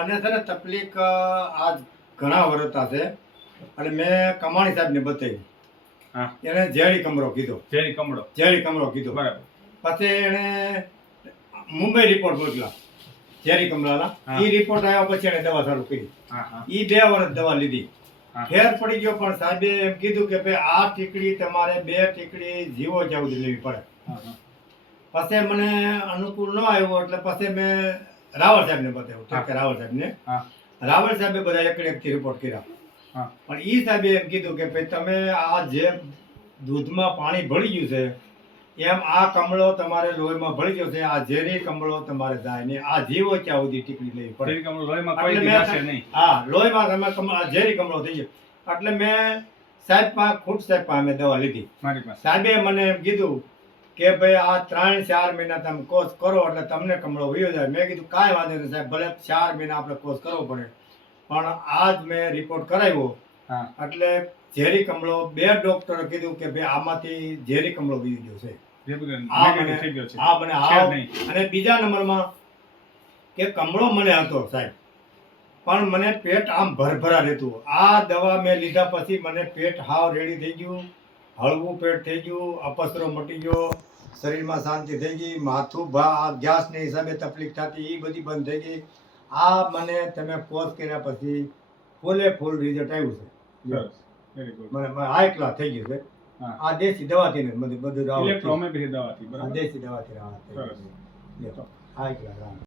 મને છે ને તકલીફ આજ ઘણા વર્ષ છે અને મેં કમાણી સાહેબને બતાવી. હા. એને ઝેરી કમળો કીધો. ઝેરી કમળો કીધો. બરાબર. પછી એને મુંબઈ રિપોર્ટ મોકલા ઝેરી કમળાના. એ રિપોર્ટ આવ્યા પછી એને દવા ચાલુ કરી. એ 2 વર્ષ દવા લીધી. ફેર પડી ગયો, પણ સાહેબે એમ કીધું કે ભાઈ આ ટીકડી તમારે 2 ટીકડી જીવો ત્યાં સુધી લેવી પડે. પછી મને અનુકૂળ ન આવ્યો એટલે પછી મેં રાવળ સાહેબને બતાવ્યું કે રાવળ સાહેબને. રાવળ સાહેબે બધા એકથી રિપોર્ટ કર્યા. પણ એ સાહેબે એમ કીધું કે ભાઈ તમે આ જે દૂધમાં પાણી ભળી ગયું છે એમ આ કમળો તમારે લોહીમાં ભળી ગયો છે. આ ઝેરી કમળો તમારે જાય નહીં. આ જીવો ત્યાં સુધી ટીકડી લેવી પડે. હા, લોહીમાં તમે ઝેરી કમળો થઈ ગયો. એટલે મેં સાહેબ પાસે ખુદ સાહેબ પાસે મેં દવા લીધી. સાહેબે મને એમ કીધું કે ભાઈ આ 3-4 મહિના તમે કોર્સ કરો એટલે તમને કમળો વયો જાય. મેં કીધું કાંઈ વાંધો નહીં સાહેબ, ભલે 4 મહિના આપણે કોર્સ કરવો પડે, પણ આજ મેં રિપોર્ટ કરાવ્યો એટલે ઝેરી કમળો 2 ડોક્ટરે કીધું કે ભાઈ આમાંથી ઝેરી કમળો વયો ગયો છે. અને બીજા નંબરમાં કે કમળો મને હતો સાહેબ, પણ મને પેટ આમ ભરભરા રહેતું. આ દવા મેં લીધા પછી મને પેટ હાવ રેડી થઈ ગયું, હળવું પેટ થઈ ગયું, અપસરો મટી ગયો, શરીરમાં શાંતિ થઈ ગઈ, માથું ગેસને હિસાબે તકલીફ થતી એ બધી બંધ થઈ ગઈ. આ મને તમે કોર્સ કર્યા પછી ફૂલ રિઝલ્ટ આવ્યું છે. મને હાઈ ક્લાસ થઈ ગયું છે. આ દેશી દવાથી ને બધું દેશી દવાથી રાહત થઈ ગઈ. High class.